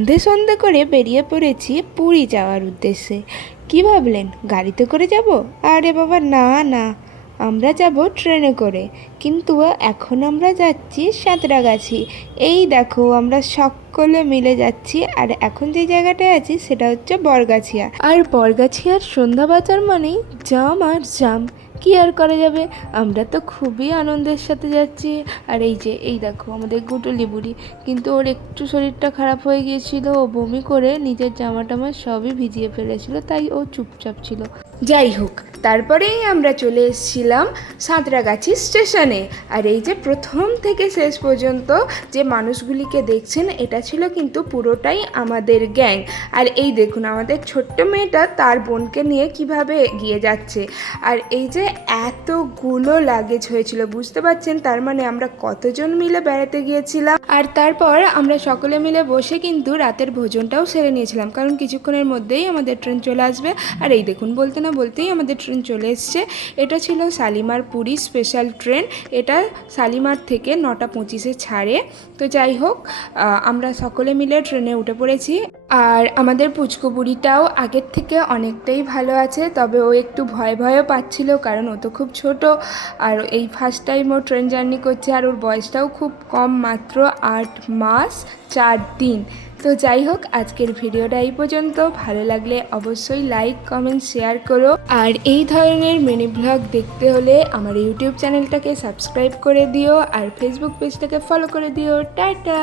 সন্ধে সন্ধে করে বেরিয়ে পড়েছি পুরী যাওয়ার উদ্দেশ্যে। কি ভাবলেন গাড়িতে করে যাব? আরে বাবা না না, আমরা যাব ট্রেনে করে। কিন্তু এখন আমরা যাচ্ছি সাঁতরাগাছি। এই দেখো আমরা সকলে মিলে যাচ্ছি। আর এখন যে জায়গাটায় আছি সেটা হচ্ছে বরগাছিয়া। আর বরগাছিয়ার সন্ধ্যা বাজার মানেই জাম আর জাম। কি আর করা যাবে, আমরা তো খুবই আনন্দের সাথে যাচ্ছি। আর এই দেখো আমাদের গুটুলি বুড়ি, কিন্তু ওর একটু শরীরটা খারাপ হয়ে গিয়েছিল, ও বমি করে নিজের জামা টামা সবই ভিজিয়ে ফেলেছিল, তাই ও চুপচাপ ছিল। যাই হোক, তারপরেই আমরা চলে এসেছিলাম সাঁতরাগাছি স্টেশনে। আর এই যে প্রথম থেকে শেষ পর্যন্ত যে মানুষগুলিকে দেখছেন, এটা ছিল কিন্তু পুরোটাই আমাদের গ্যাং। আর এই দেখুন আমাদের ছোট্ট মেয়েটা তার বোনকে নিয়ে কিভাবে এগিয়ে যাচ্ছে। আর এই যে এতগুলো লাগেজ হয়েছিল, বুঝতে পারছেন তার মানে আমরা কতজন মিলে বেড়াতে গিয়েছিলাম। আর তারপর আমরা সকলে মিলে বসে কিন্তু রাতের ভোজনটাও সেরে নিয়েছিলাম, কারণ কিছুক্ষণের মধ্যেই আমাদের ট্রেন চলে আসবে। আর এই দেখুন বলতে না বলতেই আমাদের ট্রেন চলে এসছে। এটা ছিল শালিমার পুরী স্পেশাল ট্রেন। এটা শালিমার থেকে 9:25-এ ছাড়ে। তো যাই হোক, আমরা সকলে মিলে ট্রেনে উঠে পড়েছি। আর আমাদের পুচকু বুড়িটাও আগের থেকে অনেকটাই ভালো আছে, তবে ও একটু ভয় ভয়ও পাচ্ছিল, কারণ ও তো খুব ছোট। আর এই ফার্স্ট টাইম ও ট্রেন জার্নি করছে, আর ওর বয়সটাও খুব কম, মাত্র 8 মাস 4 দিন। তো যাই হোক, আজকের ভিডিওটা এই পর্যন্ত। ভালো লাগলে অবশ্যই লাইক কমেন্ট শেয়ার করো। আর এই ধরনের মিনি ব্লগ দেখতে হলে আমার ইউটিউব চ্যানেলটাকে সাবস্ক্রাইব করে দিও, আর ফেসবুক পেজটাকে ফলো করে দিও। টাটা।